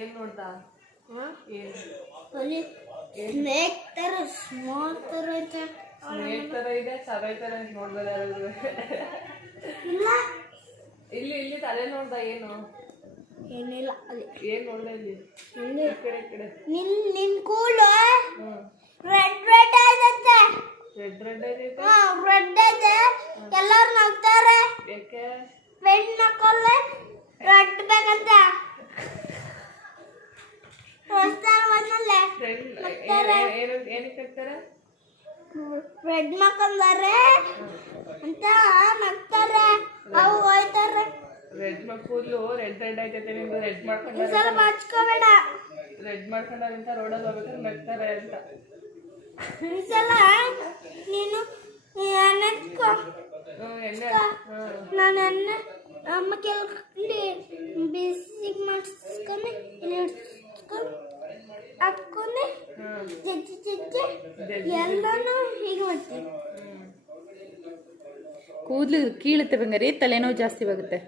ಏನ್ ನೋಡ್ದ? ಸ್ನೇಕ್ ತರ ಸ್ಮಾಲ್ ತರ ಐತೆ. ಸ್ನೇಕ್ ತರ ಇದೆ, ಸಭೆ ತರ ನೋಡ್ಬೋದ ಯಾರಾದ್ರು? ಇಲ್ಲಿ ತಲೆ ನೋಡ್ದ? ಏನು ಏನಿಲ್ಲ. ಏನ್ ನೋಡ್ದ ಇಲ್ಲಿ? ಕಡೆ ನಿನ್ ಕೂಲು ರೆಡ್ ರೆಡ್ ಆಯ್ತಂತೆ. ರೆಡ್ ಐತೆ. ರೆಡ್ ಐತೆ. ಎಲ್ಲರೂ ನಗ್ತಾರೆ. ಯಾಕೆ? ರೆಡ್ ನಕ್ಕಲ್ಲೇ ರೆಡ್ ಬೇಕಂತ. ಏನಕ್ಕೆ ಹಾಕ್ತಾರೆ? ರೆಡ್ ಮಕ್ಕಂದಾರೆ ಅಂತ ನಗ್ತಾರೆ. ಅವು ಹೋಯ್ತಾರೆ. ರೆಡ್ ಕೂದಲು ರೆಡ್ ಆಯ್ತೈತೆ. ನಿಮ್ದು ರೆಡ್ ಮಾಡ್ಕೊಂಡು ಸ್ವಲ್ಪ ಹಚ್ಕೋಬೇಡ. ರೆಡ್ ಮಾಡ್ಕೊಂಡಂತ ರೋಡಲ್ಲಿ ಹೋಗ್ಬೇಕಾದ್ರೆ ನಗ್ತಾರೆ ಅಂತ. ಈ ಸಲ ನೀನು ಎಣ್ಣೆ ನಾನು ಎಣ್ಣೆ ಅಮ್ಮ ಕೆಲ್ಕಂಡು ಬಿಸಿ ಮಾಡಿಸ್ಕೊಂಡು ಇಲ್ಲಿ ಇಡ್ಸ್ಕೊಂಡು ಹಾಕ್ಕೊಂಡು ಜಜ್ಜಿ ಎಲ್ಲನೂ ಹೀಗೆ ಮಾಡ್ತೀನಿ. ಕೂದಲು ಕೀಳುತ್ತೆ ಬಂಗಾರಿ, ತಲೆನೋವು ಜಾಸ್ತಿ ಆಗುತ್ತೆ.